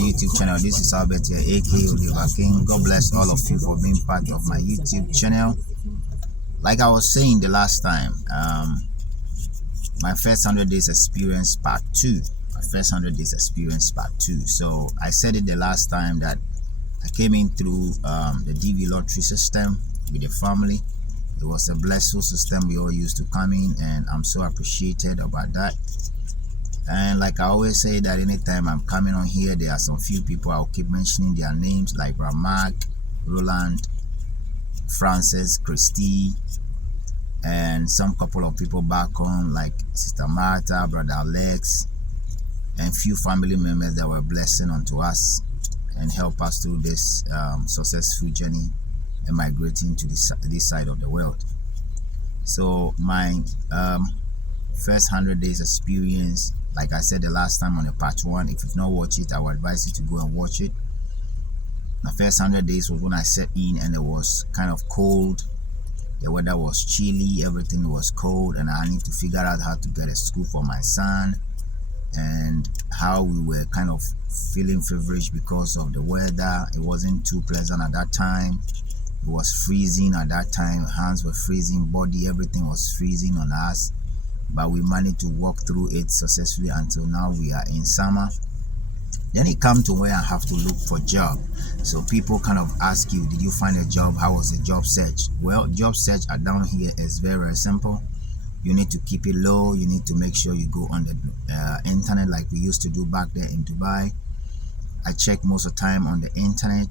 YouTube channel. This is Albert here, aka Oliver King. God bless all of you for being part of my YouTube channel. Like I was saying the last time, my first 100 days experience part 2. My first 100 days experience part 2. So I said it the last time that I came in through the DV lottery system with the family. It was a blissful system we all used to come in, and I'm so appreciated about that. And like I always say, that anytime I'm coming on here, there are some few people I'll keep mentioning their names, like Ramak, Roland, Francis, Christy, and some couple of people back home like Sister Martha, Brother Alex, and few family members that were a blessing unto us and help us through this successful journey and migrating to this side of the world. So my first 100 days experience, like I said the last time on the part 1, if you've not watched it, I would advise you to go and watch it. My first 100 days was when I set in and it was kind of cold. The weather was chilly, everything was cold, and I need to figure out how to get a school for my son, and how we were kind of feeling feverish because of the weather. It wasn't too pleasant at that time. It was freezing at that time. Hands were freezing, body, everything was freezing on us. But we managed to walk through it successfully until now we are in summer. Then it comes to where I have to look for a job. So people kind of ask you, did you find a job? How was the job search? Well, job search down here is very, very simple. You need to keep it low. You need to make sure you go on the internet like we used to do back there in Dubai. I check most of the time on the internet.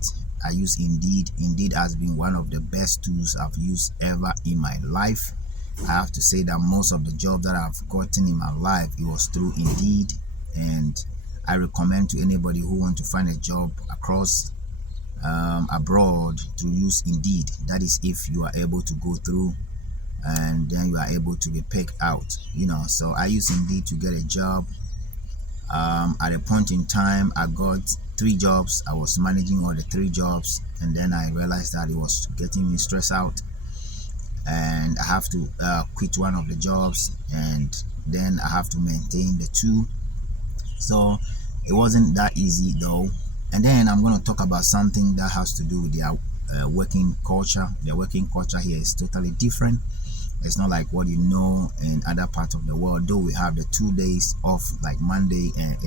I use Indeed. Indeed has been one of the best tools I've used ever in my life. I have to say that most of the jobs that I've gotten in my life, it was through Indeed, and I recommend to anybody who want to find a job across abroad to use Indeed. That is if you are able to go through and then you are able to be picked out, so I use Indeed to get a job. At a point in time, I got 3 jobs. I was managing all the 3 jobs, and then I realized that it was getting me stressed out, and I have to quit one of the jobs, and then I have to maintain the 2. So it wasn't that easy though. And then I'm going to talk about something that has to do with their working culture. The working culture here is totally different. It's not like what you know in other parts of the world. Though we have the 2 days off, like Monday and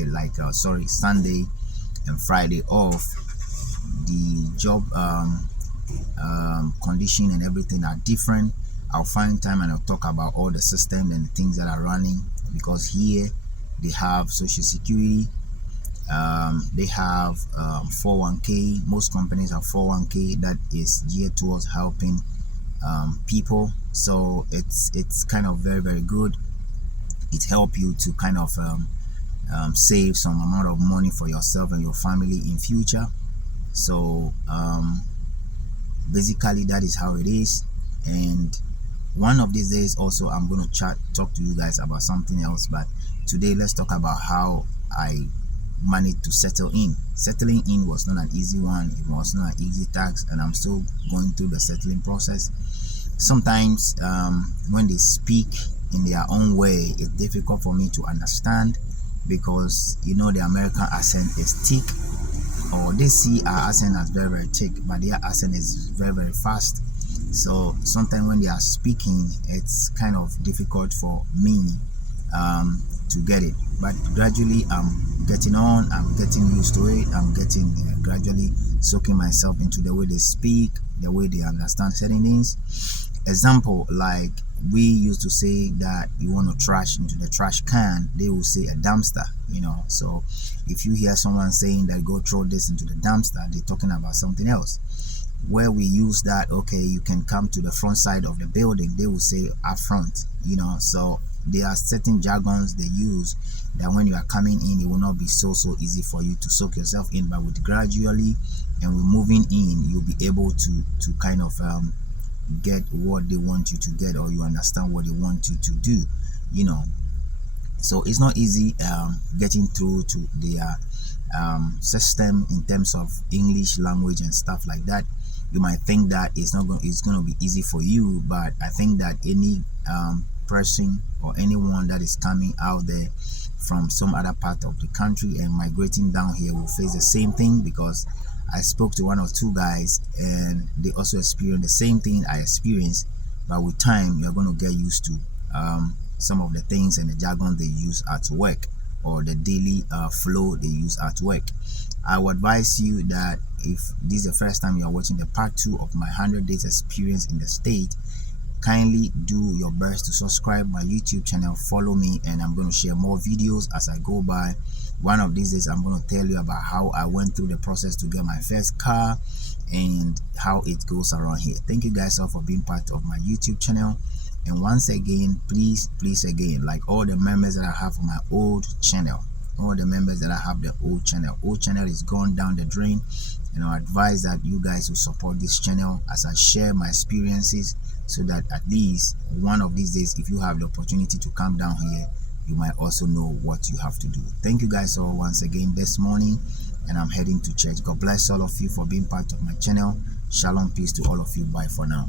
Sunday and Friday off, the job condition and everything are different. I'll find time and I'll talk about all the system and things that are running, because here they have social security, they have 401k. Most companies have 401k that is geared towards helping people. So it's kind of very, very good. It helps you to kind of save some amount of money for yourself and your family in future. So basically that is how it is. And one of these days also I'm going to talk to you guys about something else, but today let's talk about how I managed to settle in. Settling in was not an easy one. It was not an easy task, and I'm still going through the settling process. Sometimes when they speak in their own way, it's difficult for me to understand, because the American accent is thick, or they see our accent as very, very thick, but their accent is very, very fast. So sometimes when they are speaking, it's kind of difficult for me to get it. But gradually I'm getting on, I'm getting used to it. I'm getting gradually soaking myself into the way they speak, the way they understand certain things. Example, like we used to say that you want to trash into the trash can, they will say a dumpster, so if you hear someone saying that go throw this into the dumpster, they're talking about something else. Where we use that, okay, you can come to the front side of the building, they will say up front, so there are certain jargons they use that when you are coming in, it will not be so easy for you to soak yourself in, but with gradually and with moving in, you'll be able to kind of get what they want you to get, or you understand what they want you to do. So it's not easy getting through to their system in terms of English language and stuff like that. You might think that it's going to be easy for you, but I think that any person or anyone that is coming out there from some other part of the country and migrating down here will face the same thing, because I spoke to one or two guys and they also experienced the same thing I experienced. But with time, you're going to get used to some of the things and the jargon they use at work, or the daily flow they use at work. I would advise you that if this is the first time you're watching the part 2 of my 100 days experience in the state, kindly do your best to subscribe my YouTube channel, follow me, and I'm going to share more videos as I go by. One of these days I'm going to tell you about how I went through the process to get my first car and how it goes around here. Thank you guys all for being part of my YouTube channel. And once again, please again, like all the members that I have on my old channel, the old channel is gone down the drain, and I advise that you guys will support this channel as I share my experiences, so that at least one of these days, if you have the opportunity to come down here, you might also know what you have to do. Thank you guys all once again this morning, and I'm heading to church. God bless all of you for being part of my channel. Shalom, peace to all of you. Bye for now.